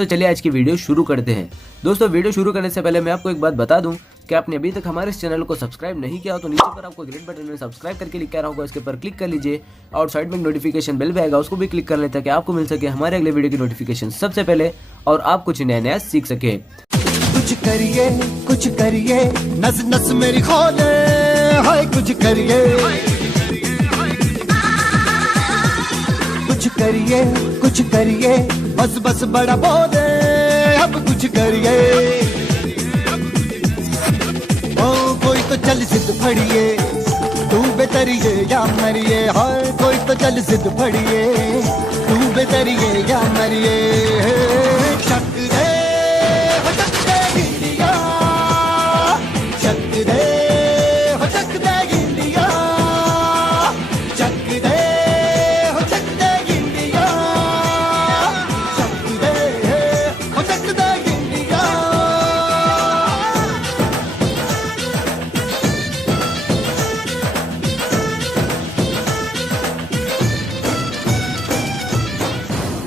दोस्तों चलिए आज की वीडियो शुरू करते हैं। दोस्तों वीडियो शुरू करने से पहले मैं आपको एक बात बता दूं कि आपने अभी तक हमारे इस चैनल को सब्सक्राइब नहीं किया हो तो नीचे पर आपको ग्रीन बटन में सब्सक्राइब करके लिखा रहा होगा, इसके ऊपर क्लिक कर लीजिए और साइड में नोटिफिकेशन बेल भी आएगा, उसको भी क्लिक कर लेते हैं कि आपको मिल सके हमारे अगले वीडियो की नोटिफिकेशन सबसे पहले और आप कुछ नया सीख सके। कुछ करिए नस नस मेरी खोले, हाय कुछ करिए बस बस बड़ा बोले, अब कुछ करिए। ओ कोई तो चल जिद फड़िए, तू बेतरिए या मरिए, हाय कोई तो चल जिद फड़िए, तू बेतरिए या मरिए। शक दे गिलिया, शक दे गिलिया, शक दे गिलिया, शक दे गिलिया।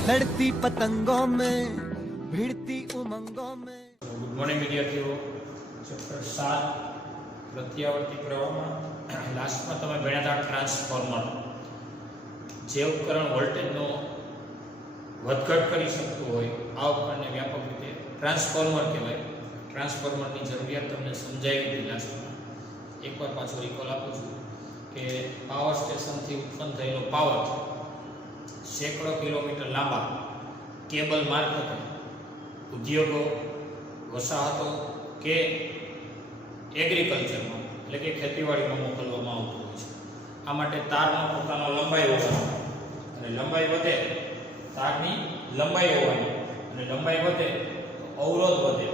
लड़ती पतंगों में, भिड़ती उमंगों में। Good morning विद्यार्थीओ। चैप्टर 7 प्रत्यावर्ती प्रवाहમાં લાસ્ટમાં તમે ભણ્યા હતા ટ્રાન્સફોર્મર, જે ઉપકરણ વોલ્ટેજનો વધઘટ કરી શકતું હોય આ ઉપકરણને વ્યાપક રીતે ટ્રાન્સફોર્મર કહેવાય। ટ્રાન્સફોર્મરની જરૂરિયાત તમને સમજાવી હતી લાસ્ટમાં। એકવાર પાછો રિકોલ આપું છું કે પાવર સ્ટેશનથી ઉત્પન્ન થયેલો પાવર સેંકડો કિલોમીટર લાંબા કેબલ મારફતે ઉદ્યોગો, વસાહતો કે એગ્રીકલ્ચરમાં એટલે કે ખેતીવાડીમાં મોકલવામાં આવતું હોય છે। આ માટે તારનો પોતાનો લંબાઈ હોવાનો અને લંબાઈ વધે તારની લંબાઈ હોવાની અને લંબાઈ વધે તો અવરોધ વધે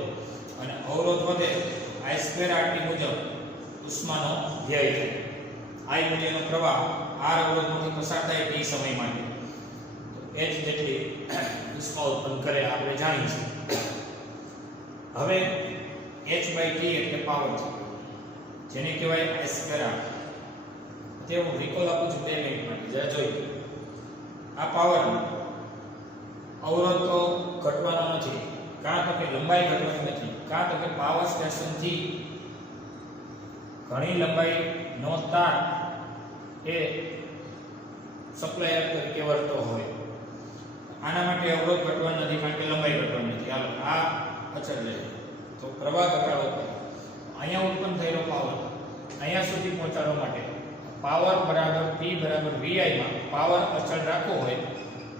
અને અવરોધ વધે I²RT મુજબ ઉષ્માનો વ્યય થાય। I મૂલ્યનો પ્રવાહ R અવરોધમાંથી પસાર થાય તે સમય માટે H જેટલી ઉષ્મા ઉત્પન્ન કરે આપણે જાણીએ છીએ। હવે H/T એટલે પાવર છે, જેને કહેવાય I²R। તે હું રિકોલ આપું છું 2 મિનિટ માટે, જરા જોઈ। આ પાવર અવરોધ તો ઘટવાનો નથી, કાં તો કે લંબાઈ ઘટવાની નથી, કાં તો કે પાવર સ્ટેશનથી ઘણી લંબાઈનો તાર એ સપ્લાયર તરીકે વર્તો હોય। આના માટે અવરોધ ઘટવાનો નથી કારણ કે લંબાઈ ઘટવાની નથી। હાલો આ અચળ લે તો પ્રવાહ ઘટાડો અહીંયા ઉત્પન્ન થયેલો પાવર અહીંયા સુધી પહોંચાડવા માટે પાવર બરાબર P બરાબર VI માં પાવર અચળ રાખવો હોય,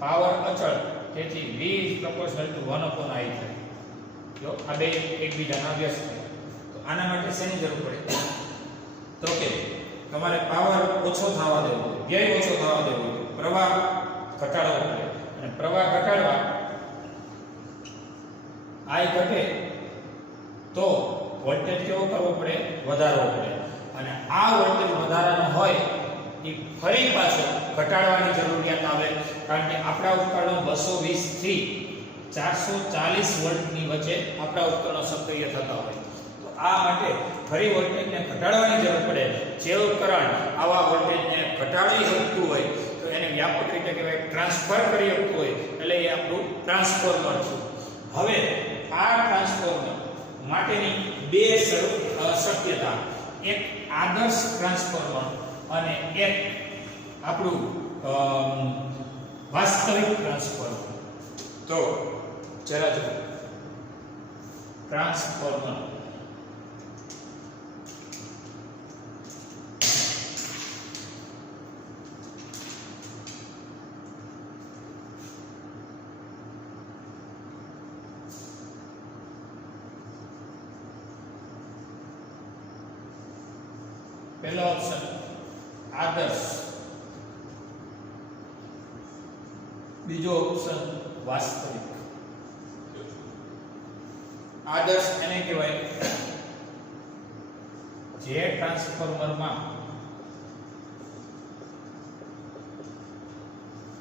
પાવર અચળ, તેથી V = 1/I થાય। જો આ બે એકબીજાના વ્યસ્ત થાય તો આના માટે શેની જરૂર પડે તો કે તમારે પાવર ઓછો થવા દેવો હોય, વ્યય ઓછો થવા દેવો હોય, પ્રવાહ ઘટાડવો પડે અને પ્રવાહ ઘટાડવા I ઘટે તો વોલ્ટેજ કેવો કરવો પડે, વધારવો પડે અને આ વોલ્ટેજ વધારાનો હોય એ ફરી પાછો ઘટાડવાની જરૂરિયાત આવે કારણ કે આપણા ઉપકરણો 220 થી 440 વોલ્ટની વચ્ચે આપણા ઉપકરણો સક્રિય થતા હોય તો આ માટે ફરી વોલ્ટેજને ઘટાડવાની જરૂર પડે। જે ઉપકરણ આવા વોલ્ટેજને ઘટાડી શકતું હોય તો એને વ્યાપક રીતે કહેવાય ટ્રાન્સફર કરી શકતું હોય એટલે એ આપણું ટ્રાન્સફોર્મર છે। હવે આ ટ્રાન્સફોર્મર માટેની બે શક્યતા, એક આદર્શ ટ્રાન્સફોર્મર અને એક આપણું વાસ્તવિક ટ્રાન્સફોર્મર। તો જરા જો ટ્રાન્સફોર્મર पहला ऑप्शन आदर्श, बीजो ऑप्शन वास्तविक। आदर्श एने कहेवाय जे ट्रांसफॉर्मर में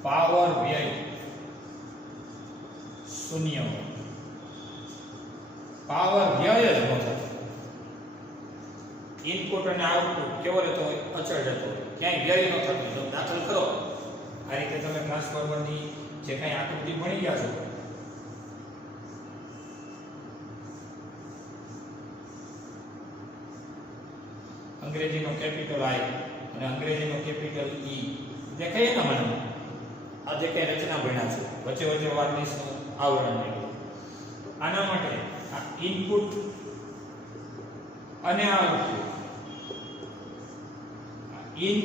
पावर व्यय शून्य हो, पावर व्यय ज न थाय, इनपुट અને આઉટપુટ કેવો રહેતો હોય, અચળ રહેતો હોય, ક્યાંય વ્યય ન થતો હોય। દાખલ કરો આ રીતે તમે ટ્રાન્સફોર્મરની જે કાંઈ આકૃતિ ભણી ગયા છો અંગ્રેજીનો કેપિટલ I અને અંગ્રેજીનો કેપિટલ E દેખાય ને મને આ જે કઈ રચના ભણ્યા છે વચ્ચે વચ્ચે વાર્નિશનું આવરણ નીકળ્યું આના માટે આ ઇનપુટ અને આઉટપુટ ઇન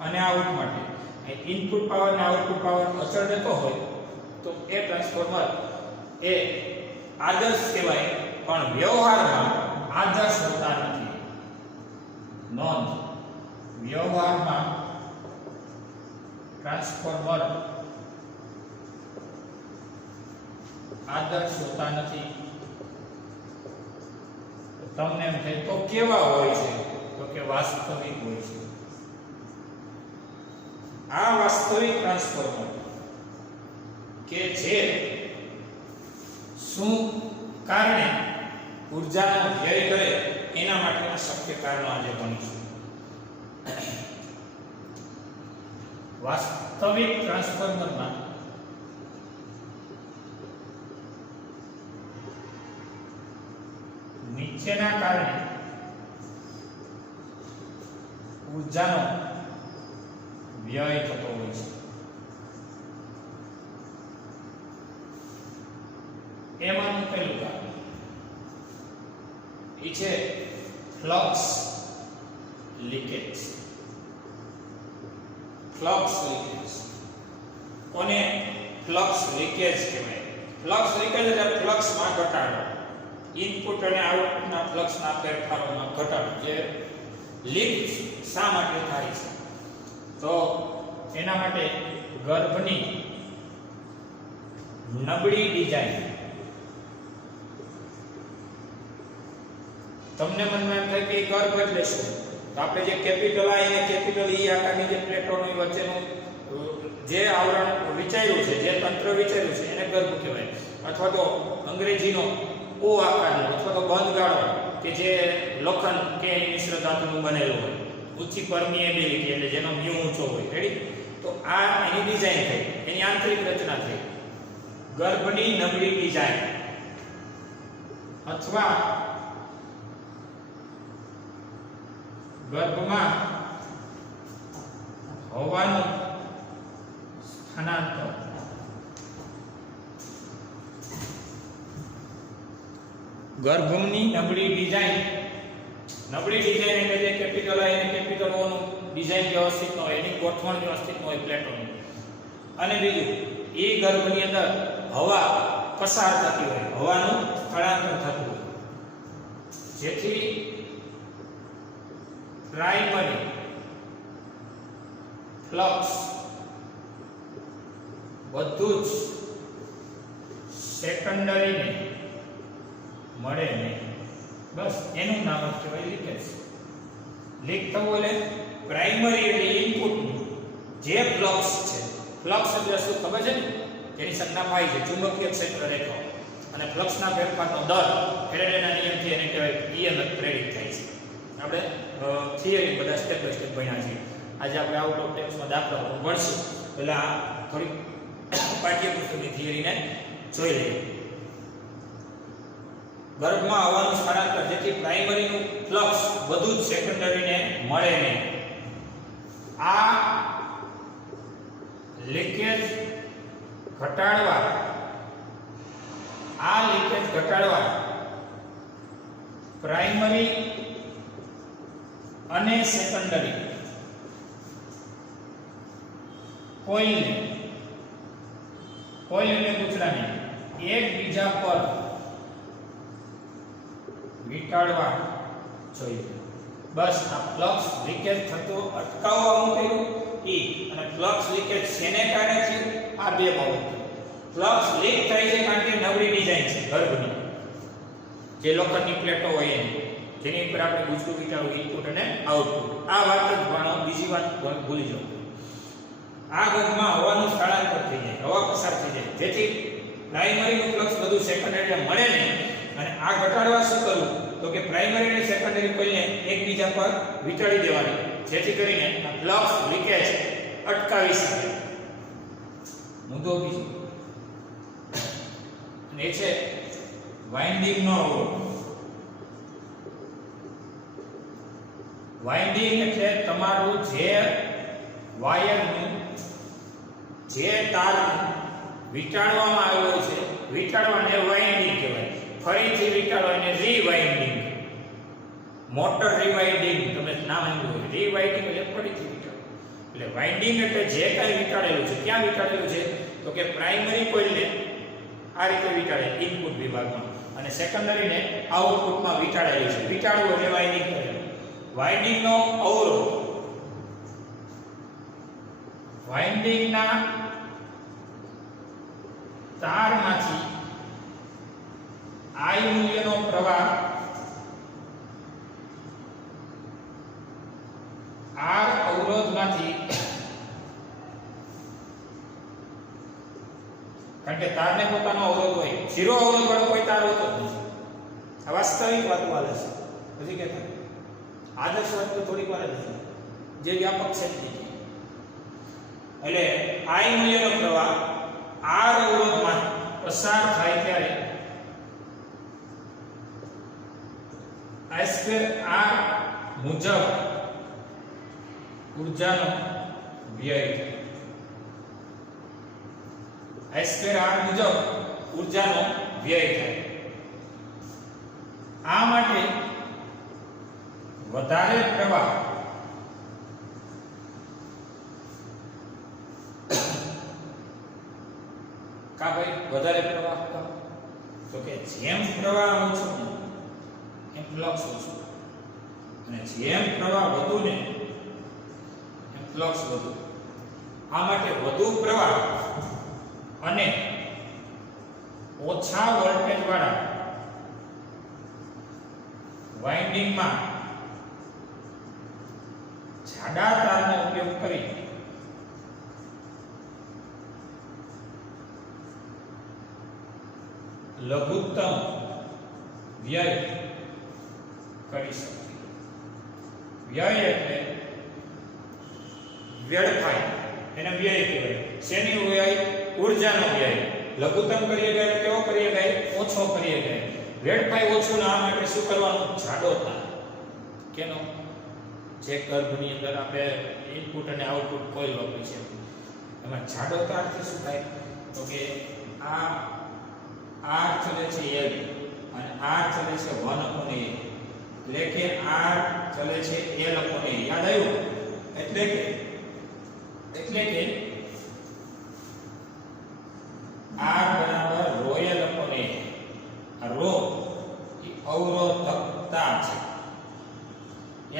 અને આઉટ માટે ઇનપુટ પાવર અને આઉટપુટ પાવર અચળ રહેતો હોય તો એ ટ્રાન્સફોર્મર એ આદર્શ કહેવાય પણ વ્યવહારમાં આદર્શ હોતા નથી નોંધ વ્યવહારમાં ટ્રાન્સફોર્મર આદર્શ હોતા નથી તમને એમ થાય તો કેવા હોય છે તો કે વાસ્તવિક હોય છે આ વાસ્તવિક ટ્રાન્સફોર્મર કે જે શું કારણે ઉર્જાનો વ્યય કરે એના માટેના શક્ય કારણો આજે ભણીશું વાસ્તવિક ટ્રાન્સફોર્મરમાં નીચેના કારણે ઉર્જાનો વ્યય થતો હોય છે એમાંનું પહેલું કારણ એ છે ફ્લક્સ લીકેજ ફ્લક્સ લીકેજ કોને ફ્લક્સ લીકેજ કહેવાય ફ્લક્સ લીકેજ એટલે ફ્લક્સમાં ઘટાડો ઇનપુટ અને આઉટપુટના ફ્લક્સના ફેરફારોમાં ઘટાડો જે લીક શા માટે થાય છે તો એના માટે ગર્ભની નબળી ડિઝાઇન તમને મનમાં એમ થાય કે ગર્ભ એટલે શું તો આપણે જે કેપિટલ I અને કેપિટલ E આકારની જે પ્લેટોની વચ્ચેનું જે આવરણ વિચાર્યું છે જે તંત્ર વિચાર્યું છે એને ગર્ભ કહેવાય અથવા તો અંગ્રેજીનો O આકારનો અથવા તો બંધ ગાળો કે જે લોખંડ કે મિશ્ર ધાતુનું બનેલું હોય ઊંચી પરમિએબિલિટી એટલે જેનો મ્યુ ઊંચો હોય રેડી તો આ એની ડિઝાઇન થઈ એની આંતરિક રચના થઈ ગર્ભની નબળી ડિઝાઇન અથવા ગર્ભમાં હવાનું સ્થાનાંતર ગર્ભની નબળી ડિઝાઇન એટલે જે કેપિટલ I અને કેપિટલ O નું ડિઝાઇન વ્યવસ્થિત ન હોય એની ગોઠવણ વ્યવસ્થિત ન હોય પ્લેટોની અને બીજું એ ગર્ભની અંદર હવા પસાર થતી હોય હવાનું સ્થળાંતર થતું હોય જેથી પ્રાઇમરી ફ્લક્સ બધું જ સેકન્ડરીને મળે નહીં બસ એનું નામ જ કહેવાય લીકેજ લીક થવું એટલે પ્રાઇમરી એટલે ઇનપુટનું જે ફ્લક્સ છે ફ્લક્સ એટલે શું ખબર છે ને તેની સંજ્ઞા પાઈ છે ચુંબકીય ક્ષેત્ર રેખા અને ફ્લક્સના ફેરફારનો દર ફેરેડેના નિયમથી એને કહેવાય EMF પ્રેરિત થાય છે આપણે થિયરી બધા સ્ટેપ બાય સ્ટેપ ભણ્યા છીએ આજે આપણે આઉટ ઓફ ટેક્સમાં દાખલાઓ ભણશું એટલે આ થોડી પાઠ્યપુસ્તકની થિયરીને જોઈ લઈએ ગર્ભમાં હવાનું સ્થળાંતર જેથી પ્રાઇમરીનું ફ્લક્સ બધું જ સેકન્ડરીને મળે નહીં આ લીકેજ ઘટાડવા પ્રાઇમરી અને સેકન્ડરી કોઇલને પૂછડાને એકબીજા પર વીંટાળવા જોઈએ બસ આ ફ્લક્સ લીકેજ થતો અટકાવવાનું કર્યું E અને ફ્લક્સ લીકેજ શેને કારણે થયું આ બે બાબત ફ્લક્સ લીક થાય છે કારણ કે નબળી ડિઝાઇન છે ગર્ભની જે લોખંડની પ્લેટો હોય એની જેની ઉપર આપણે ગુજરું વિચારવું ઇનપુટ અને આઉટપુટ આ વાત જ ભણો બીજી વાત ભૂલી જાઓ આ ગર્ભમાં હવાનું સ્થળાંતર થઈ જાય હવા પસાર થઈ જાય જેથી પ્રાઇમરીનું ફ્લક્સ બધું સેકન્ડરીને મળે નહીં અને આ ઘટાડવા શું કરવું તો કે પ્રાઇમરી અને સેકન્ડરી કોઇલને એકબીજા પર વીંટાળી દેવાની જેથી કરીને આ ફ્લક્સ લીકેજ અટકાવી શકે મુદ્દો બીજો અને એ છે વાઇન્ડિંગનો અવરોધ વાઇન્ડિંગ એટલે તમારું જે વાયરનું જે તાર વીંટાળવામાં આવ્યો છે, વીંટાળવાને વાઇન્ડિંગ કહેવાય. ફરીથી વીંટાળવાને રીવાઇન્ડિંગ. મોટર રીવાઇન્ડિંગ તમે નામ સાંભળ્યું હોય. રીવાઇન્ડિંગ એટલે ફરીથી વીંટાળવું. એટલે વાઇન્ડિંગ એટલે જે કાંઈ વીંટાળેલું છે, ક્યાં વીંટાળેલું છે તો કે પ્રાઇમરી કોઇલને આ રીતે વીંટાળે ઇનપુટ વિભાગમાં અને સેકન્ડરીને આઉટપુટમાં વીંટાળેલું છે. વીંટાળવું એટલે વાઇન્ડિંગ કરેલું. વાઇન્ડિંગનો અવરોધ, વાઇન્ડિંગના તારમાંથી I મૂલ્યનો પ્રવાહ R અવરોધમાંથી, કારણ કે તારને પોતાનો અવરોધ હોય, 0 અવરોધ વાળો કોઈ તાર હોતો જ નથી. આ વાસ્તવિક વાતો હાલે છે. પછી કહેતા આદર્શ વાત તો થોડીક વાર જ છે, જે વ્યાપક છે એટલે I મૂલ્યનો પ્રવાહ R અવરોધમાં પસાર થાય ત્યારે I2R મુજબ ઊર્જાનો વ્યય થાય. I2R મુજબ ઊર્જાનો વ્યય થાય. આ માટે વધારે પ્રવાહ કા ભાઈ વધારે પ્રવાહ તો કે જેમ પ્રવાહ ઓછો એમ ફ્લક્સ ઓછો અને જેમ પ્રવાહ વધુ ને એમ ફ્લક્સ વધુ. આ માટે વધુ પ્રવાહ અને ઓછા વોલ્ટેજ વાળા વાઇન્ડિંગમાં જાડા તારનો ઉપયોગ કરી લઘુત્તમ વ્યય કરી શકીએ. વ્યય એટલે વ્યર્થાય, એને વ્યય કહેવાય. શેની વ્યય? ઊર્જાનો વ્યય. લઘુત્તમ કરીએ ગયા કેવો કરીએ ગયા? ઓછો કરીએ ગયા. વેડફાય ઓછું ના માટે શું કરવાનું? જાડો તાર. કેનો? જે ગર્ભની અંદર આપણે ઇનપુટ અને આઉટપુટ કોઇલ વાપરી છે એમાં જાડો તારથી શું થાય તો કે આ R ચલે છે L અને R ચલે છે 1/A, એટલે કે R ચલે છે L/A. યાદ આવ્યું? એટલે કે R બરાબર ρL/A. આ ρ એ અવરોધકતા છે,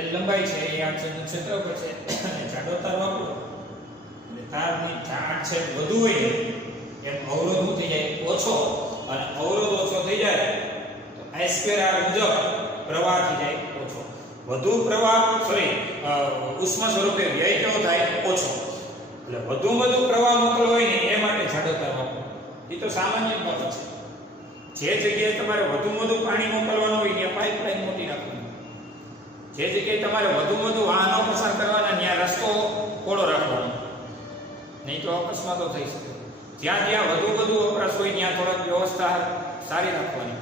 L લંબાઈ છે, એ આ ક્ષેત્રફળ છે અને જાડો તાર વાપરો એટલે તારની જાડ છે વધુ હોય એમ અવરોધ શું થઈ જાય? ઓછો. અને અવરોધ ઓછો થઈ જાય તો I2R મુજબ પ્રવાહ થઈ જાય ઓછો. વધુ પ્રવાહ ઉષ્મા સ્વરૂપે વ્યય કેવો થાય? ઓછો. એટલે વધુ પ્રવાહ મોકલવો હોય ને એ માટે જાડો તાર વાપરો. એ તો સામાન્ય વાત છે. જે જગ્યાએ તમારે વધુ પાણી મોકલવાનું હોય ત્યાં પાઇપલાઇન મોટી રાખવાની. જે જગ્યાએ તમારે વધુ વાહનો પસાર કરવાના ત્યાં રસ્તો પહોળો રાખવાનો, નહીં તો અકસ્માતો થઈ શકે. જ્યાં વધુ વપરાશ હોય ત્યાં થોડીક વ્યવસ્થા સારી રાખવાની.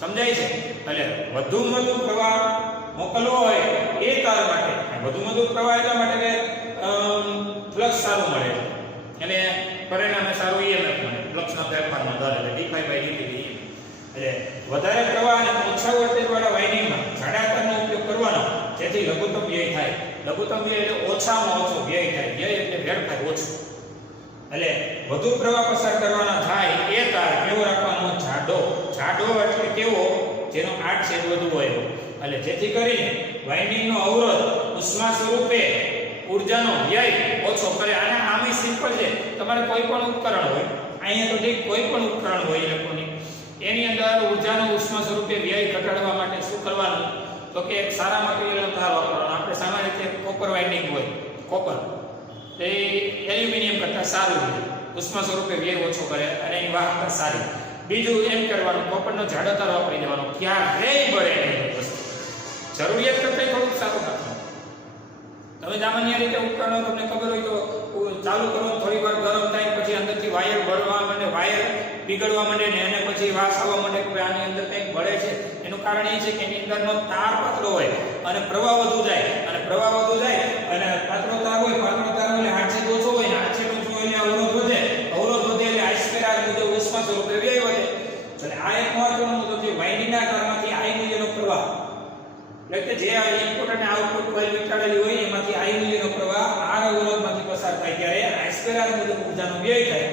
સમજાય છે? એટલે વધુ પ્રવાહ મોકલવો હોય એ તાર માટે વધુ પ્રવાહ એટલા માટે કે ફ્લક્સ સારું મળે અને પરિણામે સારું EMF મળે. ફ્લક્સના ફેરફારમાં દર એટલે d∅dt. એટલે વધારે પ્રવાહ અને ઓછા વોલ્ટેજ વાળા વાઇન્ડિંગમાં જાડા તારનો ઉપયોગ કરવાનો જેથી લઘુત્તમ વ્યય થાય. લઘુત્તમ વ્યય એટલે ઓછામાં ઓછો વ્યય થાય. વ્યય એટલે વેડફાય ઓછું. એટલે વધુ પ્રવાહ પસાર કરવાના થાય એ તાર કેવો રાખવાનો? જાડો. જાડો એટલે કેવો? જેનો આડછેદ વધુ હોય. એટલે જેથી કરીને વાઇન્ડિંગનો અવરોધ ઉષ્મા સ્વરૂપે ઊર્જાનો વ્યય ઓછો કરે. અને આમે સિમ્પલ છે. તમારે કોઈ પણ ઉપકરણ હોય, અહીંયા તો ઠીક કોઈ પણ ઉપકરણ હોય ઇલેક્ટ્રોનિક, એની અંદર ઊર્જાનો ઉષ્મા સ્વરૂપે વ્યય ઘટાડવા માટે શું કરવાનું તો કે એક સારા મટીરીયલનો તાર વાપરવાનો. આપણે સામાન્ય રીતે કોપર વાઇન્ડિંગ હોય, કોપર એ એલ્યુમિનિયમ કરતાં સારું હોય, ઉષ્મા સ્વરૂપે વ્યય ઓછો કરે અને એની વાહકતા સારી. બીજું એમ કરવાનું, કોપરનો જાડો તાર વાપરી દેવાનો. ક્યારેય બળે નહીં વસ્તુ. જરૂરિયાત કરતાં થોડુંક સારું રાખવાનું. તમે સામાન્ય રીતે ઉપકરણો તમને ખબર હોય તો ચાલુ કરો, થોડી વાર ગરમ થાય પછી અંદરથી વાયર બળવા માંડે, વાયર પીગળવા માંડે ને એને પછી વાસ આવવા માંડે કે આની અંદર કંઈક બળે છે. એનું કારણ એ છે કે એની અંદરનો તાર પાતળો હોય અને અને પ્રવાહ વધુ જાય અને પાતળો તાર હોય એટલે આડછેદ ઓછો હોય ને આડછેદ ઓછો હોય એટલે અવરોધ વધે એટલે I2R મુજબ ઉષ્મા સ્વરૂપે વ્યય વધે. અને આ એક મહત્વનો મુદ્દો છે વાઇન્ડિંગના તારમાંથી I મૂલ્યનો પ્રવાહ એટલે કે જે ઇનપુટ અને આઉટપુટ કોઇલ વીંટાળેલી હોય એમાંથી I મૂલ્યનો પ્રવાહ R અવરોધમાંથી પસાર થાય ત્યારે I2R મુજબ ઊર્જાનો વ્યય થાય.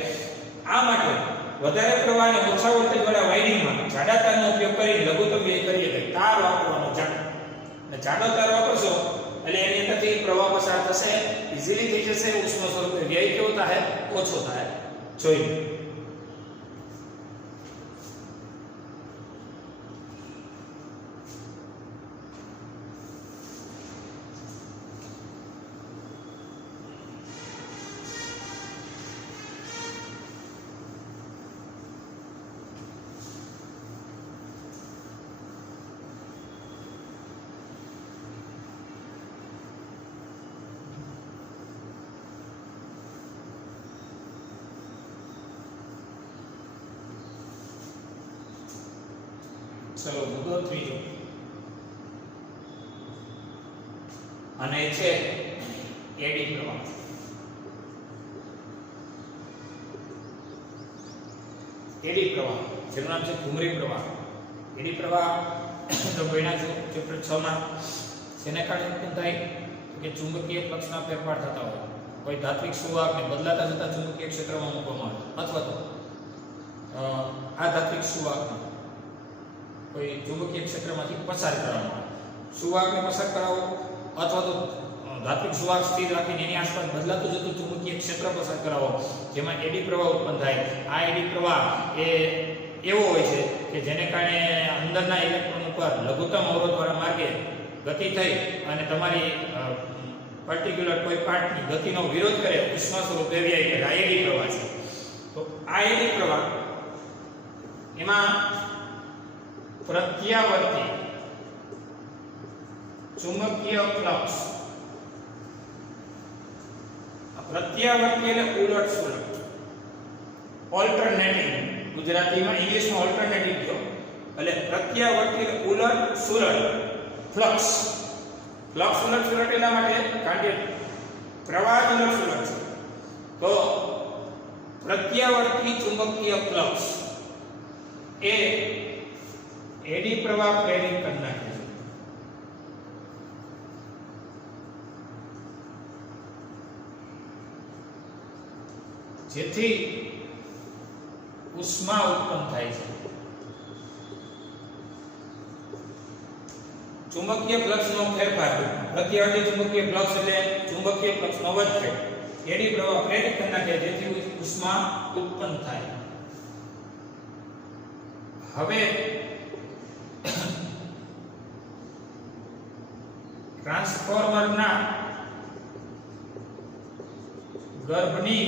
આ માટે વધારે પ્રવાહ અને ઓછા વોલ્ટેજ વાળા વાઇન્ડિંગમાં જાડા તારનો ઉપયોગ કરી લઘુત્તમ વ્યય કરીએ તો તાર વાપરવાનો જાડો તાર વાપરશો એટલે એની અંદરથી પ્રવાહ પસાર થશે, ઈઝીલી થઈ જશે, ઉષ્મા સ્વરૂપે વ્યય કેવો થાય? ઓછો થાય. જોઈએ ચલો મુદ્દો ત્રીજો અને છે એડી પ્રવાહ. એડી પ્રવાહ જેનું નામ છે ઘુમરી પ્રવાહ. એડી પ્રવાહ જો ભણ્યા છો ચેપ્ટર 6 માં જેને કારણે ઉત્પન્ન થાય કે ચુંબકીય ફ્લક્સના ફેરફાર થતા હોય, કોઈ ધાત્વિક સુવાહકને બદલાતા જતા ચુંબકીય ક્ષેત્રમાં મૂકવામાં આવે અથવા તો આ ધાત્વિક સુવાહકને કોઈ ચુંબકીય ક્ષેત્રમાંથી પસાર કરવામાં આવે. સુવાહકને પસાર કરાવો અથવા તો ધાત્વિક સુવાહક સ્થિર રાખીને એની આસપાસ બદલાતું જતું ચુંબકીય ક્ષેત્ર પસાર કરાવો જેમાં એડી પ્રવાહ ઉત્પન્ન થાય. આ એડી પ્રવાહ એ એવો હોય છે કે જેને કારણે અંદરના ઇલેક્ટ્રોન ઉપર લઘુત્તમ અવરોધવાળા માર્ગે ગતિ થઈ અને તમારી પર્ટિક્યુલર કોઈ પાર્ટની ગતિનો વિરોધ કરે, ઉષ્મા સ્વરૂપે વ્યય કરે. આ એડી પ્રવાહ છે. તો આ એડી પ્રવાહ એમાં પ્રત્યાવર્તી ચુંબકીય ફ્લક્સ, પ્રત્યાવર્તી એટલે ઉલટ સુલટ, ઓલ્ટરનેટિંગ, ગુજરાતીમાં ઇંગ્લિશમાં ઓલ્ટરનેટિવ જો એટલે પ્રત્યાવર્તી એટલે ઉલટ સુલટ ફ્લક્સ. ફ્લક્સ ઉલટ સુલટ એટલા માટે કારણ કે પ્રવાહ ઉલટ સુલટ છે. તો પ્રત્યાવર્તી ચુંબકીય ફ્લક્સ એ એડી પ્રવાહ પ્રેરિત કરી નાખે છે. જેથી ઉષ્મા ઉત્પન્ન થાય છે. ચુંબકીય ફ્લક્સનો ફેરફાર, પ્રત્યાવર્તી ચુંબકીય ફ્લક્સ એટલે ચુંબકીય ફ્લક્સનો વધઘટ, એડી પ્રવાહ પ્રેરિત કરી નાખે જેથી ઉષ્મા ઉત્પન્ન થાય. હવે ટ્રાન્સફોર્મરના ગર્ભની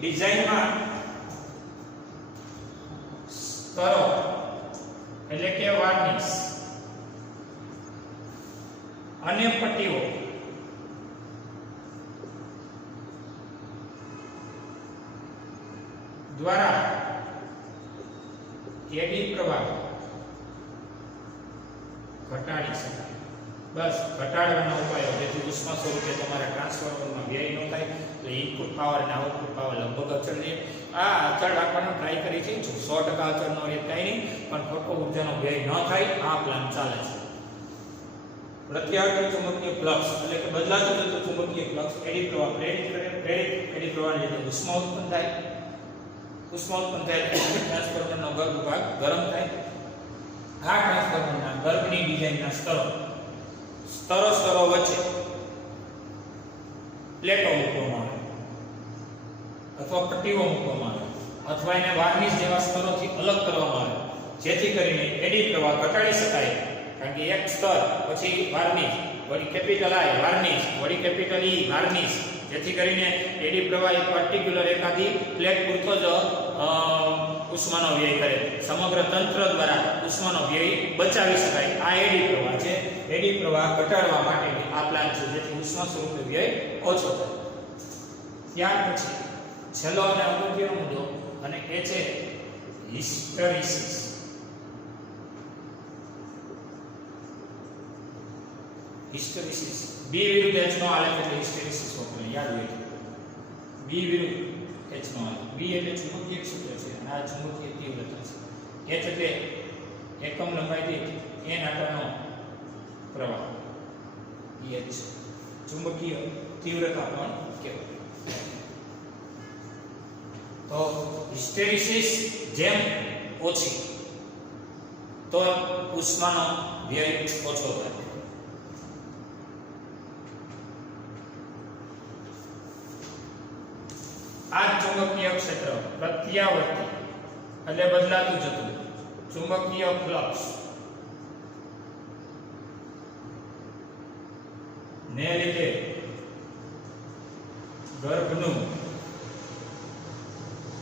ડિઝાઇનમાં સ્તરો એટલે કે વાર્નિશ અને પટ્ટીઓ દ્વારા એડી પ્રવાહ ઘટાડી શકાય. બસ ઘટાડવાના ઉપાયો જેથી ઉષ્મા સ્વરૂપે તમારા ટ્રાન્સફોર્મરમાં વ્યય ન થાય. એટલે ઇનપુટ પાવર અને આઉટપુટ પાવર લગભગ અચળ રહે. આ અચળ રાખવાનો ટ્રાય કરી છે. 100% અચળ નો રહે કાંઈ નહીં, પણ ખોટો ઉર્જાનો વ્યય ન થાય આ પ્લાન ચાલે છે. પ્રત્યાવર્તી ચુંબકીય ફ્લક્સ એટલે કે બદલાતું જતું ચુંબકીય ફ્લક્સ એડી પ્રવાહ પ્રેરિત એડી પ્રવાહને લીધે ઉષ્મા ઉત્પન્ન થાય. ઉષ્મા ઉત્પન્ન થાય ટ્રાન્સફોર્મરનો ગર્ભ ભાગ ગરમ થાય. આ ટ્રાન્સફોર્મરના ગર્ભની ડિઝાઇનના સ્તરો વચ્ચે પ્લેટો મૂકવામાં આવે અથવા પટ્ટીઓ મૂકવામાં આવે અથવા એને વાર્નિશ જેવા સ્તરોથી અલગ કરવામાં આવે જેથી કરીને એડી પ્રવાહ ઘટાડી શકાય. કારણ કે એક સ્તર પછી વાર્નિશ, વળી કેપિટલ I વાર્નિશ, વળી કેપિટલ E વાર્નિશ, જેથી કરીને એડી પ્રવાહ એક પર્ટિક્યુલર એકાદી પ્લેટ પૂરતો જ ઉષ્માનો વ્યય કરે. સમગ્ર તંત્ર દ્વારા ઉષ્માનો વ્યય બચાવી શકાય. આ એડી પ્રવાહ છે. એડી પ્રવાહ ઘટાડવા માટેની આ પ્લાન છે જેથી ઉષ્મા સ્વરૂપે વ્યય ઓછો થાય. ત્યાર પછી છેલ્લો અને અગત્યનો મુદ્દો અને એ છે હિસ્ટેરિસિસ. હિસ્ટેરિસિસ બી વિરુદ્ધ H નો આલેખ એટલે હિસ્ટેરિસિસ વપરાય, યાદ હોય. બી વિરુદ્ધ H નો આલેખ. બી એટલે ચુંબકીય ક્ષેત્ર છે અને આ ચુંબકીય તીવ્રતા છે. H એટલે એકમ લંબાઈ દીઠ n આંકડાનો પ્રવાહ. H ચુંબકીય તીવ્રતા પણ કહેવાય. તો હિસ્ટેરિસિસ જેમ ઓછી તો ઉષ્માનો વ્યય ઓછો થાય. આ ચુંબકીય ક્ષેત્ર પ્રત્યાવર્તી એટલે બદલાતું જતું ચુંબકીય ફ્લક્સ ને લીધે ગર્ભનું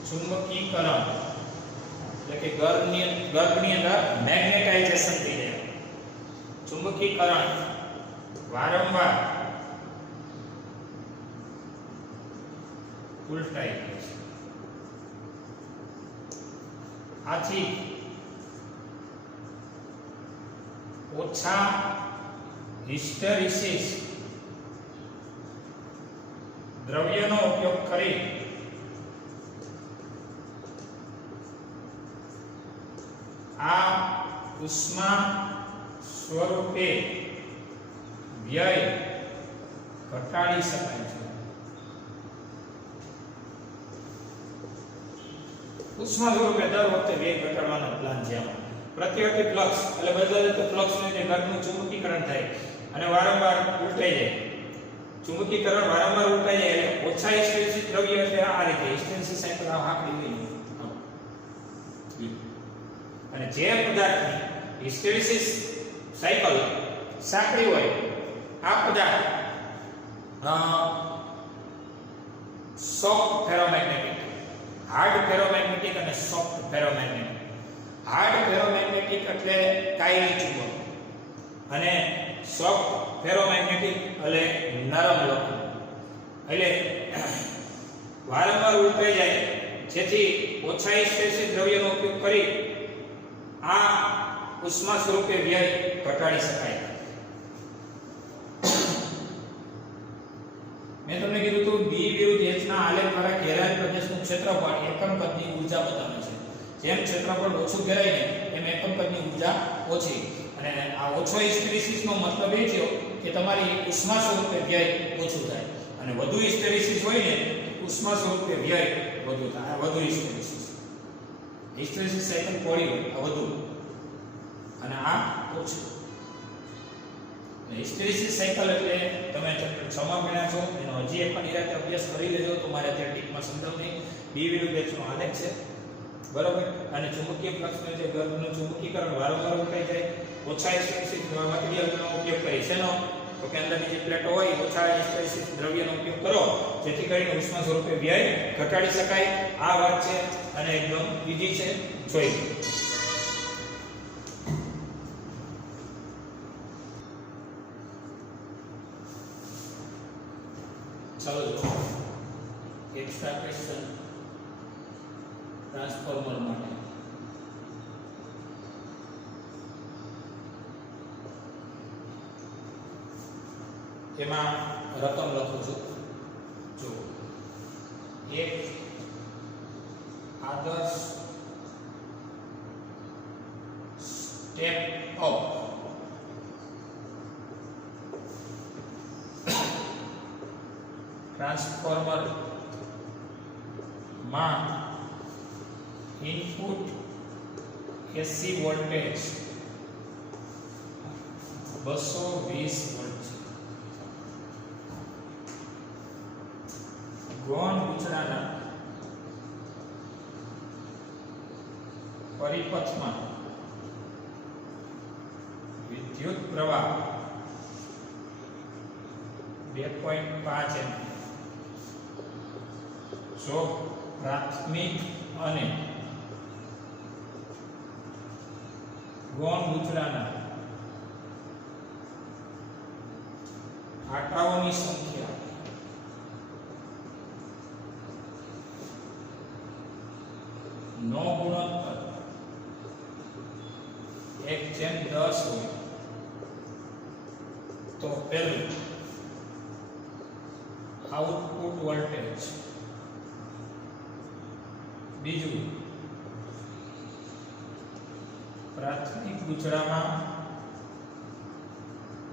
ચુંબકીકરણ એટલે કે ગર્ભની અંદર મેગ્નેટાઇઝેશન થઈ જાય. ચુંબકીકરણ વારંવાર ઉલટાઈ જાય છે. આથી ઓછા હિસ્ટેરિસિસ દ્રવ્યનો ઉપયોગ કરી આ ઉષ્મા સ્વરૂપે વ્યય ઘટાડી શકાય છે. ઉષ્મા સ્વરૂપે દર વખતે વ્યય ઘટાડવાનો પ્લાન છે. આમાં પ્રત્યાવર્તી ફ્લક્સ એટલે બદલાતું ફ્લક્સનું જે ગર્ભનું ચુંબકીકરણ થાય અને વારંવાર ઉલટાઈ જાય. ચુંબકીકરણ વારંવાર ઉલટાઈ જાય એટલે ઓછા હિસ્ટેરિસિસ દ્રવ્ય એટલે આ રીતે હિસ્ટેરિસિસ સાયકલ આ આકડી ગઈ. અને જે પદાર્થની હિસ્ટેરિસિસ સાયકલ સાંકડી હોય આ પદાર્થ સોફ્ટ ફેરોમેગ્નેટિક, હાર્ડ ફેરોમેગ્નેટિક અને સોફ્ટ ફેરોમેગ્નેટિક. હાર્ડ ફેરોમેગ્નેટિક એટલે કાયમી ચુંબક અને સોફ્ટ ફેરોમેગ્નેટિક એટલે નરમ લોહ. એટલે વારંવાર ઉલટાઈ જાય જેથી ઓછા હિસ્ટેરિસિસ દ્રવ્યનો ઉપયોગ કરી આ ઉષ્મા સ્વરૂપે વ્યય ઘટાડી શકાય. મેં તમને કીધું હતું બી વિરુદ્ધ H ના આલેખ દ્વારા ઘેરાયેલ પ્રદેશનું ક્ષેત્રફળ એકમ કદની ઊર્જા બતાવે છે. જેમ ક્ષેત્રફળ ઓછું ઘેરાય ને એમ એકમ કદની ઊર્જા ઓછી. અને આ ઓછો હિસ્ટેરિસિસ નો મતલબ એ છે કે તમારી ઉષ્મા સ્વરૂપે વ્યય ઓછું થાય અને વધુ હિસ્ટેરિસિસ હોય ને ઉષ્મા સ્વરૂપે વ્યય વધુ થાય. આ વધુ હિસ્ટેરિસિસ સાયકલ પડી હોય આ વધુ અને આ ઓછું. હિસ્ટેરિસિસ સાયકલ એટલે તમે ચેપ્ટર 6 માં ભણ્યા છો એનો હજી એક પણ નિરાંતે અભ્યાસ કરી લેજો તો મારે અત્યારે ટીકમાં સમજાવ નહીં. બી વિરુદ્ધ H નો આલેખ છે બરોબર. અને ચુંબકીય ફ્લક્સનો જે ગર્ભનું ચુંબકીકરણ વારંવાર ઉલટાઈ જાય ઓછા હિસ્ટેરિસિસ મટીરીયલનો ઉપયોગ કરી શેનો તો કે અંદરની જે પ્લેટો હોય ઓછા હિસ્ટેરિસિસ દ્રવ્યનો ઉપયોગ કરો જેથી કરીને ઉષ્મા સ્વરૂપે વ્યય ઘટાડી શકાય. આ વાત છે અને એકદમ ઈઝી છે, જોઈ ચાલો જો એક્સ્ટ્રા ક્વેશ્ચન ટ્રાન્સફોર્મર માટે. એમાં રકમ લખું છું. જો એક આદર્શ સ્ટેપ અપ ટ્રાન્સફોર્મર માં ઇનપુટ AC વોલ્ટેજ 220 વોલ્ટ છે. ગૌણ ગૂંચળાના પરિપથમાં વિદ્યુત પ્રવાહ 2.5 એમ્પ જો પ્રાથમિક અને ગૌણ ગૂંચળાના આંકડાઓની સંખ્યા નો ગુણોત્તર 1/10 હોય તો પહેલું આઉટપુટ વોલ્ટેજ, બીજું પ્રાથમિક ગુચરામાં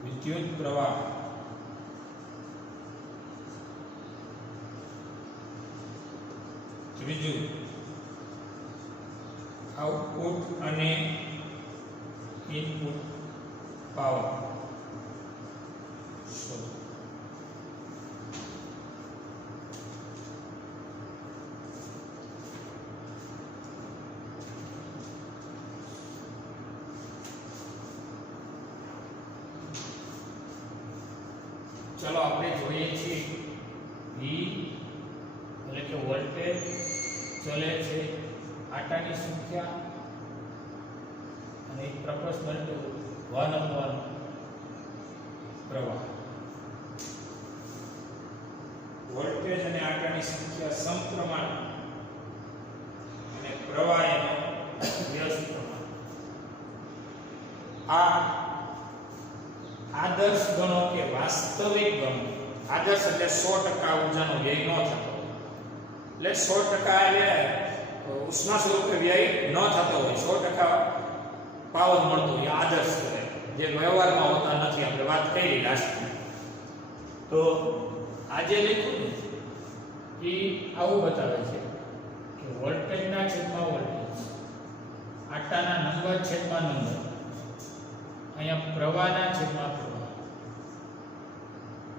વિદ્યુત પ્રવાહ, ત્રીજું આઉટપુટ અને ઇનપુટ પાવર શોધો. ચલો આપણે જોઈએ છીએ V એટલે કે વોલ્ટેજ ચલે છે આટાની સંખ્યા અને પ્રપોર્શનલ ટુ 1/1 પ્રવાહ. વોલ્ટેજ અને આટાની સંખ્યા સમપ્રમાણ અને પ્રવાહ એનો વ્યસ્ત પ્રમાણ. આ આદર્શ ગણો કે વાસ્તવિક ગણો. આદર્શ એટલે 100% ઊર્જાનો વ્યય ન થતો, એટલે 100% એટલે ઉષ્મા સ્વરૂપે વ્યય ન થતો હોય, 100% પાવર મળતો હોય, આદર્શ કહેવાય, જે વ્યવહારમાં હોતા નથી. આપણે વાત કરી લાસ્ટમાં. તો આજે લખ્યું એ આવું બતાવે છે કે વોલ્ટેજના છેદમાં વોલ્ટેજ, આટાના નંબર છેદમાં નંબર, અહીંયા પ્રવાહના છેદમાં પ્રવાહ.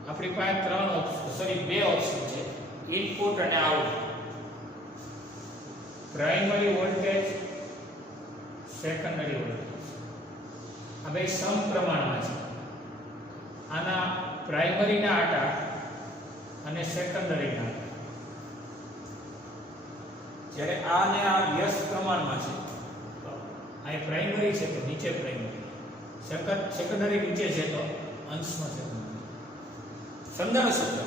આપણી પાસે બે ઓપ્શન છે, ઇનપુટ અને output. Primary voltage, secondary voltage. આ બે સમપ્રમાણમાં છે. આના પ્રાઇમરીના આટા અને સેકન્ડરીના આટા. જ્યારે આને આ વ્યસ્ત પ્રમાણમાં છે, તો આ પ્રાઇમરી છે તો નીચે પ્રાઇમરી, સેકન્ડરી નીચે છે તો અંશમાં સેકન્ડરી. સંદર્ભ સૂત્ર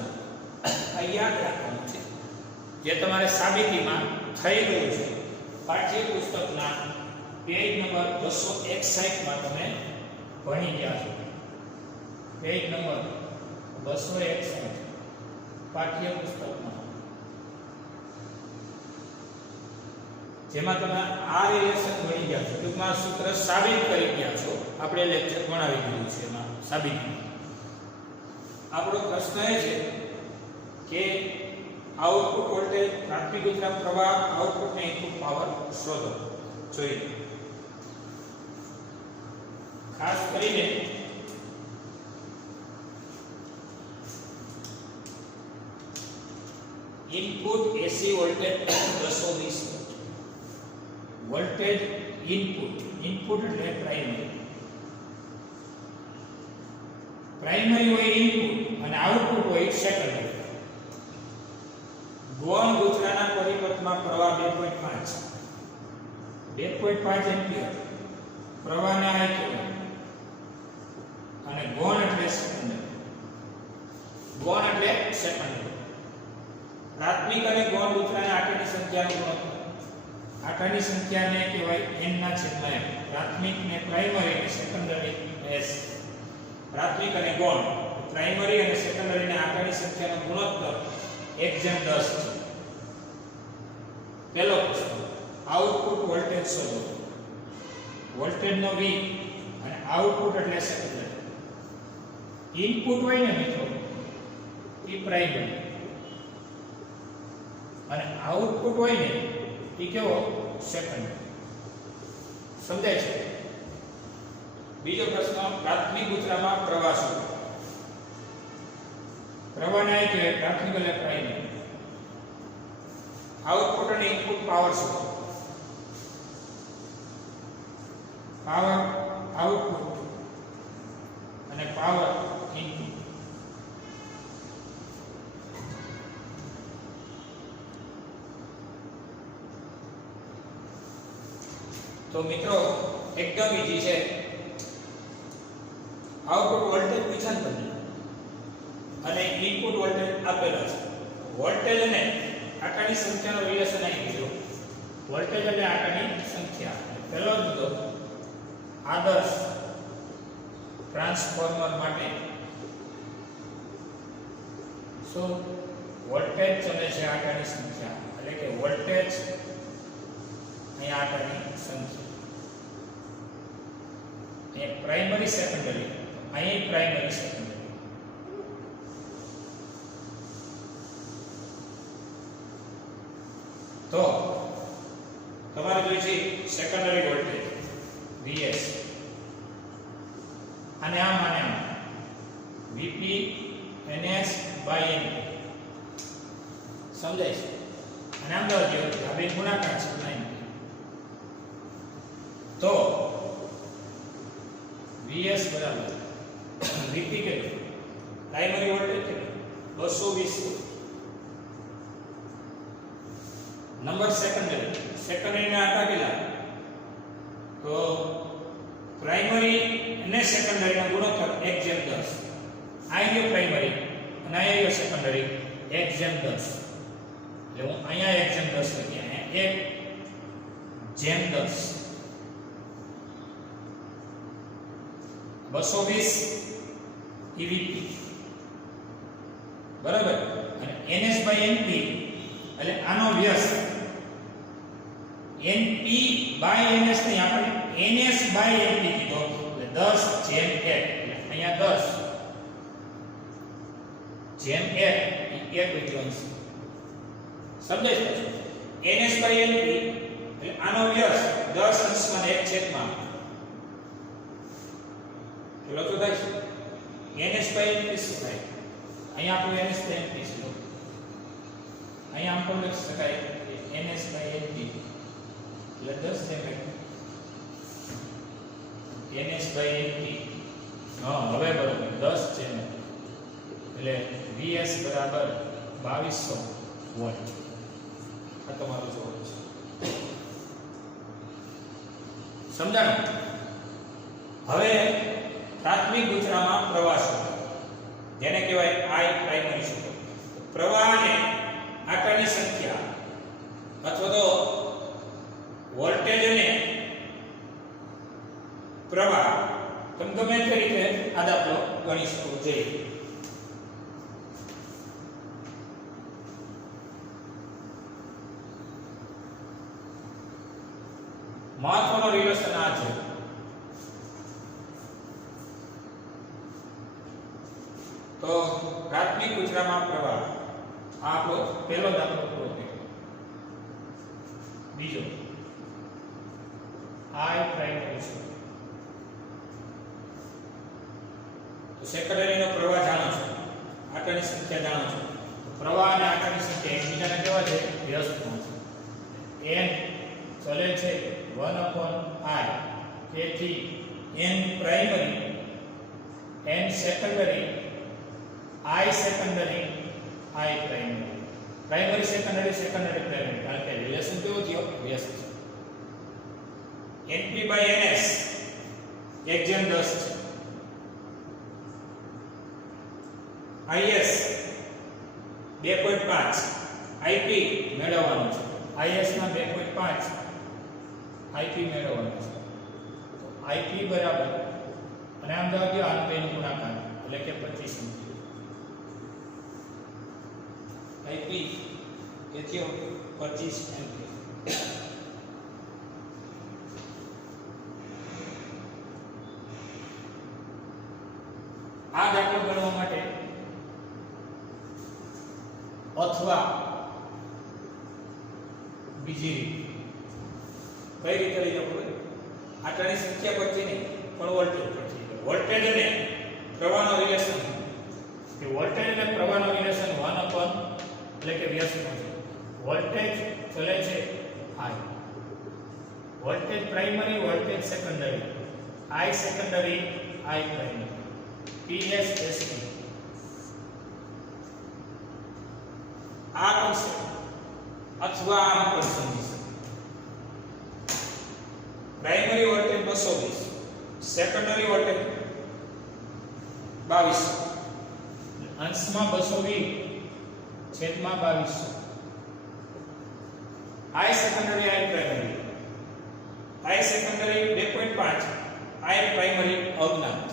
આ યાદ રાખવાનું છે, જે તમારે સાબિતીમાં થઈ ગયું છે. પાઠ્યપુસ્તકના પેજ નંબર 261 માં તમે ભણી ગયા છો. પેજ નંબર 261 પાઠ્યપુસ્તકમાં, જેમાં તમે આ રિલેશન ભણી ગયા છો. ટૂંકમાં સૂત્ર સાબિત કરી ગયા છો. આપણે લેક્ચર ભણાવી દીધું છે એમાં સાબિતી. આપણો પ્રશ્ન એ છે કે આઉટપુટ વોલ્ટેજ, પ્રાથમિક ઉર્જા પ્રવાહ, આઉટપુટ ને ઇનપુટ પાવર શોધો. જોઈએ. ખાસ કરીને input AC voltage 220 voltage input એટલે પ્રાઇમરી હોય ઇનપુટ અને આઉટપુટ હોય સેકન્ડરી. ગૌણ ગુચરાના પરિપથમાં પ્રવાહ 2.5 એમ્પિયર પ્રવાહને I કહેવાય અને ગૌણ એટલે સેકન્ડરી. પ્રાથમિક અને ગૌણ ગુચરાના આટાની સંખ્યાનો ગુણોત્તર. આટાની સંખ્યાને કહેવાય n ના છેદમાં m. પ્રાથમિક ને પ્રાઇમરી અને સેકન્ડરી s. પ્રાથમિક અને ગૌણ, પ્રાઇમરી અને સેકન્ડરી ના આટાની સંખ્યાનો ગુણોત્તર 1/10 છે. પહેલો પ્રશ્ન, આઉટપુટ વોલ્ટેજ શોધો. વોલ્ટેજનો V અને આઉટપુટ એટલે સેકન્ડરી. ઇનપુટ હોય ને મિત્રો એ પ્રાઇમરી અને આઉટપુટ હોય ને એ કેવો સેકન્ડરી. સમજાય છે? બીજો પ્રશ્ન, પ્રાથમિક ગુચરામાં પ્રવાહ શોધો. પ્રવાહને I કહેવાય, પ્રાથમિક એટલે પ્રાઇમરી. આઉટપુટ અને ઇનપુટ પાવર શોધો. પાવર આઉટપુટ અને પાવર ઇનપુટ. તો મિત્રો એકદમ ઈઝી છે. આઉટપુટ વોલ્ટેજ પૂછાય તમને અને ઇનપુટ વોલ્ટેજ આપેલો છે. વોલ્ટેજ અને આટાની સંખ્યાનો રિલેશન અહીં કીધો. વોલ્ટેજ એટલે આટાની સંખ્યા. પહેલો મુદ્દો આદર્શ ટ્રાન્સફોર્મર માટે શું વોલ્ટેજ ચલે છે આટાની સંખ્યા, એટલે કે વોલ્ટેજ અહીંયા આટાની સંખ્યા. અહીંયા પ્રાઇમરી સેકન્ડરી, અહીં પ્રાઇમરી સેકન્ડરી. તો તમારે જોઈએ છે સેકન્ડરી વોલ્ટેજ Vs અને આમ Vp Ns by Np સમજાય છે. અને આમ દો જો આ બે ગુણાકાર છે 9. તો Vs બરાબર Vp કેટલું પ્રાઇમરી વોલ્ટેજ કેટલું 220 નંબર સેકન્ડરી ના આટા કેટલા તો પ્રાઇમરી અને સેકન્ડરી નો ગુણોત્તર 1/10. આ ગયો પ્રાઇમરી અને આ ગયો સેકન્ડરી 1/10. એટલે હું અહીંયા 1/10 લખી અહીંયા 1/10 220 EVP બરાબર. અને Ns by Np એટલે આનો વ્યસ્ત Np by Ns ને આપણે Ns by Np કીધો એટલે 10/1 એટલે અહીંયા 10/1 એ 1 વિકલન સમજાય છે. Ns by Np એટલે આનો વ્યસ્ત 10 અંશમાં 1 છેદમાં કેટલો તો થાય છે Ns by Np શું થાય અહીંયા આપણું Ns by Np છે. અહીંયા આમ પણ લખી શકાય Ns by Np એટલે 10 છે Ns by Np. હા હવે બરાબર 10 છે એટલે Vs બરાબર 2200 વોલ્ટ. આ તમારું જવાબ છે. સમજાણું? હવે પ્રાથમિક ગુજરામાં પ્રવાહ શોધો જેને કહેવાય I પ્રાઇમરી શોધો. પ્રવાહને આટાની સંખ્યા અથવા તો વોલ્ટેજ અને પ્રવાહ તમે ગમે તે રીતે આ દાખલો ગણી શકો છો. મહત્વનો રિલેશન આ છે. તો પ્રાથમિક ગુજરામાં પ્રવાહ આપણો પહેલો દાખલો પૂરો થયો. બીજો I પ્રાઇમરી છે. તો સેકન્ડરી નો પ્રવાહ જાણો છો, આટાની સંખ્યા જાણો છો. પ્રવાહ અને આટાની સંખ્યા એકબીજાને કેવા છે વ્યસ્તમાં છે. n ચલે છે 1/I. તેથી n primary n secondary I secondary I primary. Primary secondary secondary primary કારણ કે રિલેશન કેવો થયો વ્યસ્ત છે. Np by Ns 1/10 છે. Is 2.5 Ip મેળવવાનું છે. Is ના 2.5 Ip મેળવવાનું છે. તો Ip બરાબર અને આમ જાવ કે આનો બેનો ગુણાકાર એટલે કે 25 Ip એ થયો 25 એમ્પિયર. આ દાખલો ગણવા માટે અથવા બીજી રીત કઈ રીતે લઈ જવું? આટાની સંખ્યા પરથી નહીં પણ વોલ્ટેજ પરથી. વોલ્ટેજ અને પ્રવાહનો રિલેશન કે વોલ્ટેજ અને પ્રવાહનો રિલેશન 1 એટલે કે વ્યસ્તનો છે. વોલ્ટેજ ચલે છે I. Voltage primary voltage secondary I secondary I primary PSSP. આ કોન્સેપ્ટ અથવા આમ પણ સમજી શકો. પ્રાઇમરી વોલ્ટેજ 220, સેકન્ડરી વોલ્ટેજ 2200, અંશમાં 220 છેદમાં 2200. I secondary I primary. I secondary 2.5, I primary અજ્ઞાત.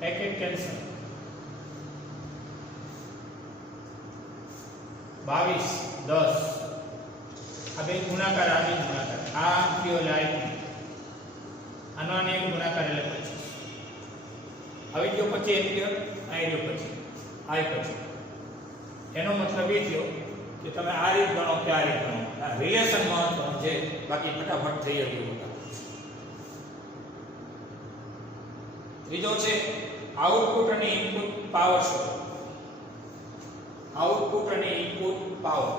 એક કેન્સલ. 22 10 આ બે ગુણાકાર આ બે ગુણાકાર આ કયો લાઈન આનો આને ગુણાકાર એટલે 25 આવી ગયો પછી એક ગયો આ ગયો પછી આ પછી એનો મતલબ એ થયો કે તમે આ રીત ગણો કે આ રીત ગણો આ રિલેશન મહત્વનું છે બાકી ફટાફટ થઈ ગયું. ત્રીજો છે આઉટપુટ અને ઇનપુટ પાવર શોધો. આઉટપુટ અને ઇનપુટ પાવર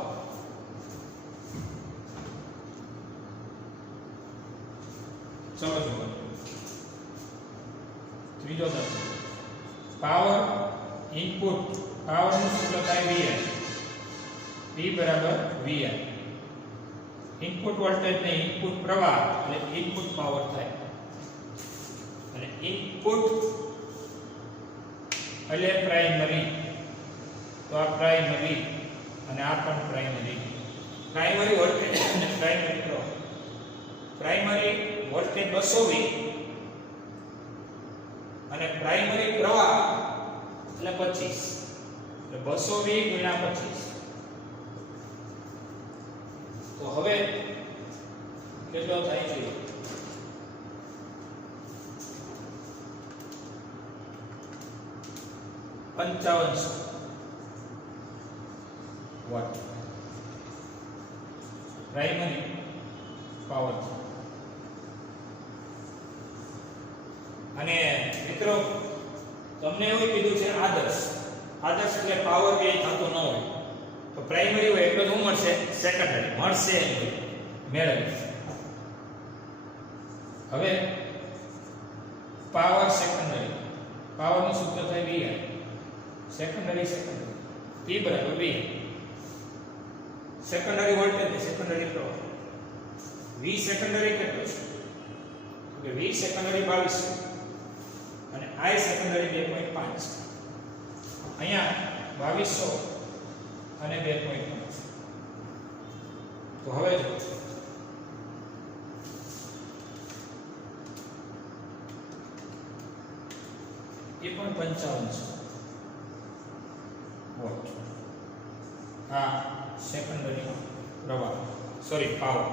ચલો જુઓ. ત્રીજો દાખલો પાવર ઇનપુટ પાવર નું સૂત્ર થાય V બરાબર Vi. ઇનપુટ વોલ્ટેજ ને ઇનપુટ પ્રવાહ એટલે ઇનપુટ પાવર થાય અને ઇનપુટ એટલે પ્રાઇમરી તો આ પ્રાઇમરી અને આ પણ પ્રાઇમરી. પ્રાઇમરી વોલ્ટેજ અને પ્રાઇમરી પ્રવાહ. પ્રાઇમરી વોલ્ટેજ 220 અને પ્રાઇમરી પ્રવાહ એટલે 25 એટલે 220 ગુણ્યા 25. તો હવે કેટલો થાય છે? 5500 વોટ પ્રાઇમરી પાવર. અને મિત્રો તમને એવું કીધું છે આદર્શ એટલે પાવર વ્યય થતો ન હોય તો પ્રાઇમરી હોય એટલે શું મળશે? સેકન્ડરી મળશે મેળવી. હવે પાવર સેકન્ડરી પાવર નું સૂત્ર થાય Vi. સેકન્ડરી P બરાબર Vi. સેકન્ડરી વોલ્ટેજ ને સેકન્ડરી પ્રવાહ. V સેકન્ડરી કેટલો છે? કે V સેકન્ડરી 22 અને I સેકન્ડરી 2.5. અહીંયા 2200 અને 2.5. તો હવે જો એ પણ 5500 વોટ. આ સેકન્ડરી પ્રવાહ સોરી પાવર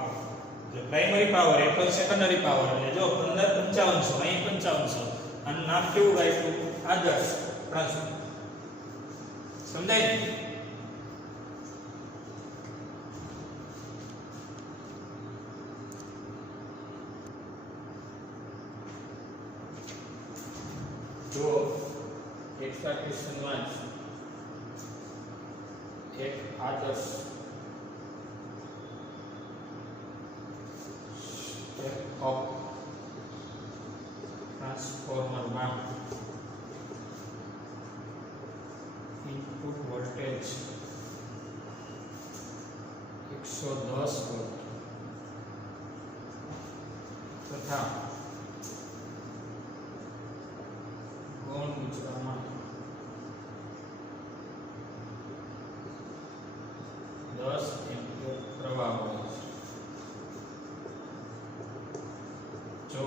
એટલે પ્રાઇમરી પાવર એટલે સેકન્ડરી પાવર એટલે જો 5500 અહીં 5500 અને નામ કેવું રાખ્યું? આદર્શ ટ્રાન્સફર. સમજાય ને? જો એક્સ્ટ્રા ક્વેશ્ચન વાંચ. એક આદર્શ સ્ટેપ અપ ટ્રાન્સફોર્મર માં ઇનપુટ વોલ્ટેજ 110 વોલ્ટ તથા ગૌણ ગુજરાતમાં 10 એમ્પિયર પ્રવાહ હોય છે. જો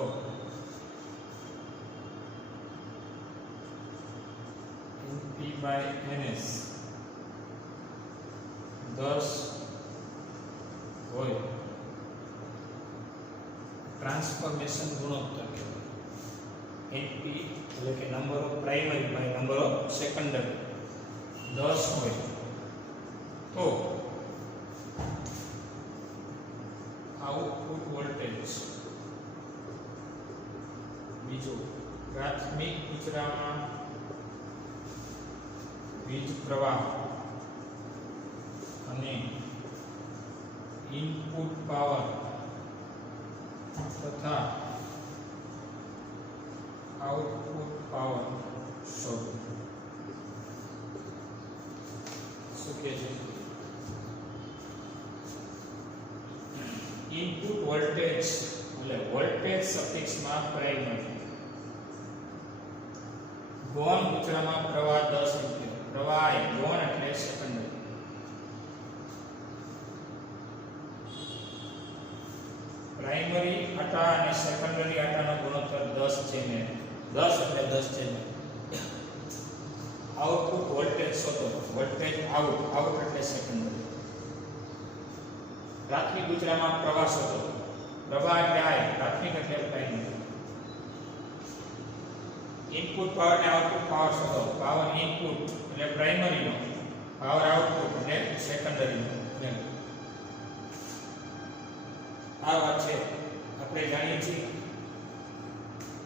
P/Ns 10 હોય ટ્રાન્સફોર્મેશન ગુણોત્તર NP એટલે કે number of primary by number of secondary 10 હોય તો આઉટપુટ વોલ્ટેજ બીજું પ્રાથમિક કચરામાં વીજ પ્રવાહ અને ઇનપુટ પાવર તથા આઉટપુટ પાવર શોધો. શું કહે છે? ઇનપુટ વોલ્ટેજ એટલે વોલ્ટેજ સફિક્સમાં પ્રાઇમરી ગૌણ કચરામાં પ્રવાહ 10 એમ્પિયર પ્રવાહી ગૌણ એટલે સેકન્ડરી. પ્રાઇમરી આટા અને સેકન્ડરી આટાનો ગુણોત્તર 10 છે ને 10 એટલે 10 છે ને આઉટપુટ વોલ્ટેજ શોધો. વોલ્ટેજ આઉટ એટલે સેકન્ડરી. પ્રાથમિક ગુજરામાં પ્રવાહ શોધો. પ્રવાહ એટલે આઈ, પ્રાથમિક એટલે પ્રાઇમરી. ઇનપુટ પાવર ને આઉટપુટ પાવર શોધો. પાવર ઇનપુટ એટલે પ્રાઇમરી નો, પાવર આઉટપુટ એટલે સેકન્ડરી નો. આ વાત છે આપણે જાણીએ છીએ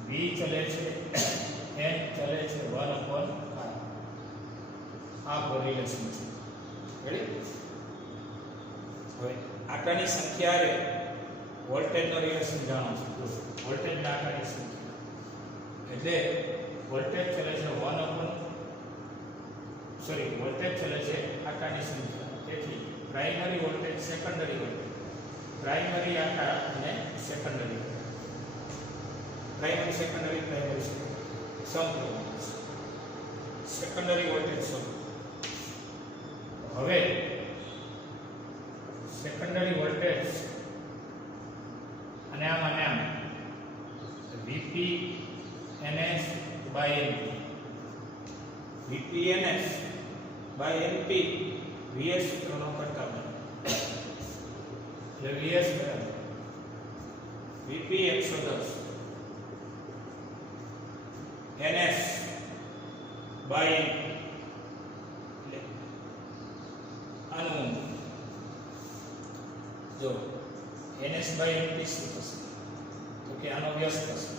V ચલે છે, N ચલે છે 1/r. આ કોરિલેશન છે. રેડી? હવે આટાની સંખ્યા રે વોલ્ટેજનો રિલેશન જાણો છો. વોલ્ટેજના આટાની સંખ્યા એટલે વોલ્ટેજ ચલે છે વોલ્ટેજ ચલે છે આટાની સંખ્યા. તેથી primary voltage, secondary voltage, primary આટા અને સેકન્ડરી, પ્રાઇમરી સેકન્ડરી સમપ્રમાણ. સેકન્ડરી વોલ્ટેજ શોધો. હવે સેકન્ડરી વોલ્ટેજ અને આમ Vp NS by NP. Vp NS by NP Vs સૂત્રનો કરતા બને. એટલે Vs બરાબર Vp 110 NS by NP. એટલે આનું જો NS by NP શું થશે તો કે આનો વ્યસ્ત થશે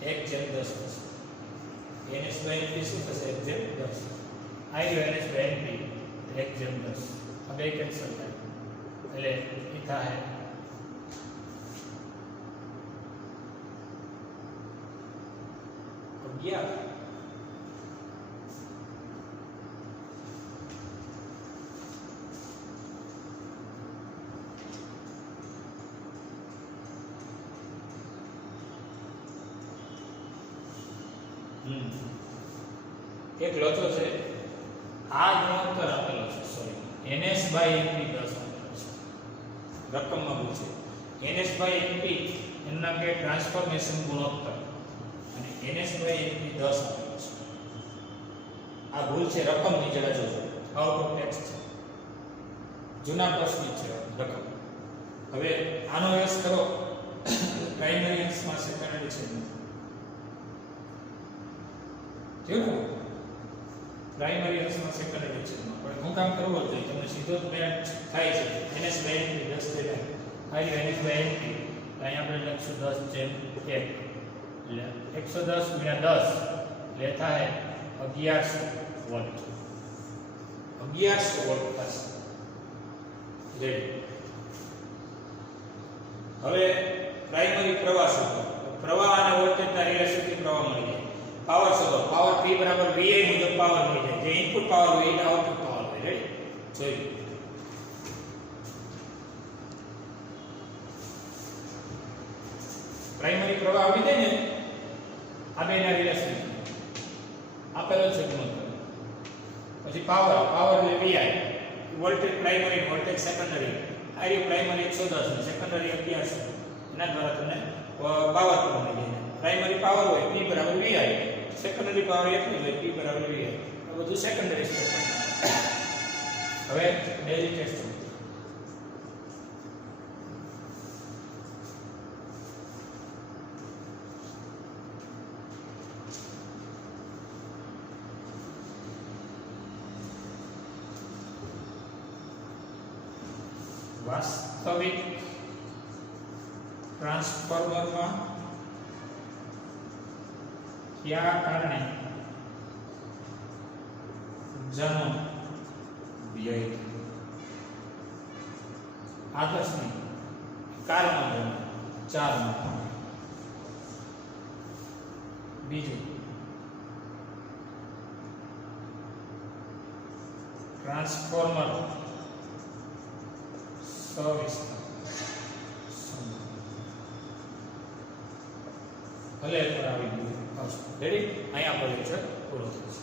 1/10 થશે. NS by NP શું થશે 1/10. આઈ ગયો NS by NP 1/10. આ બે કેન્સલ થાય એટલે એ થાય 11. એક લોચો છે. આ ગુણોત્તર આપેલો છે, સોરી NS by NP 10 આપેલો છે. રકમમાં પૂછે NS by NP એમના કે ટ્રાન્સફોર્મેશન ગુણોત્તર અને NS by NP 10 આપેલો છે. આ ભૂલ છે રકમની, જરા જોજો. આઉટ ઓફ ટેક્સ્ટ છે, જૂના પ્રશ્ન છે રકમ. હવે આનો અભ્યાસ કરો. પ્રાઇમરી અંશમાં સેકન્ડરી છે કેવું? પ્રાઇમરી અંશમાં સેકન્ડરી છે પણ હું કામ કરવું જોઈએ તમને સીધો જ મેચ થાય છે. NS by NP 10 થઈ જાય. આવી NS by NP અહીં આપણે લખશું 10/1 એટલે 110 ગુણ્યા 10 એટલે થાય 1100 વોલ્ટ. 1100 વોલ્ટ થશે. રેડી? હવે પ્રાઇમરી પ્રવાહ શોધો. પ્રવાહ અને વોલ્ટેજના રિલેશનથી પ્રવાહ મળી જાય. પાવર શોધો. પાવર P બરાબર VI મુજબ પાવર મળી જાય. જે ઇનપુટ પાવર હોય એ આઉટપુટ પાવર હોય. રેડી? જોઈએ. પ્રાઇમરી પ્રવાહ આવી જાય ને આ બેના રિલેશન આપેલો છે ગુણોત્તર. પછી પાવર એટલે VI, voltage primary, voltage secondary. આ રહ્યું પ્રાઇમરી 110 સેકન્ડરી 1100. એના દ્વારા તમને પાવર મળી જાય. પ્રાઇમરી પાવર હોય P બરાબર VI, સેકન્ડરી પાવર એટલું જ હોય P બરાબર VI. આ બધું સેકન્ડરી છે. હવે ડેલી ટેસ્ટ વાસ્તવિક ટ્રાન્સફોર્મરમાં કયા કારણે ઉર્જાનો વ્યય થાય? આદર્શની કારણો 4 બીજું ટ્રાન્સફોર્મર સવિસ્તાર ભલે પર આવી ગયું. રેડી? અહીંયા પર લેક્ચર પૂરો થશે.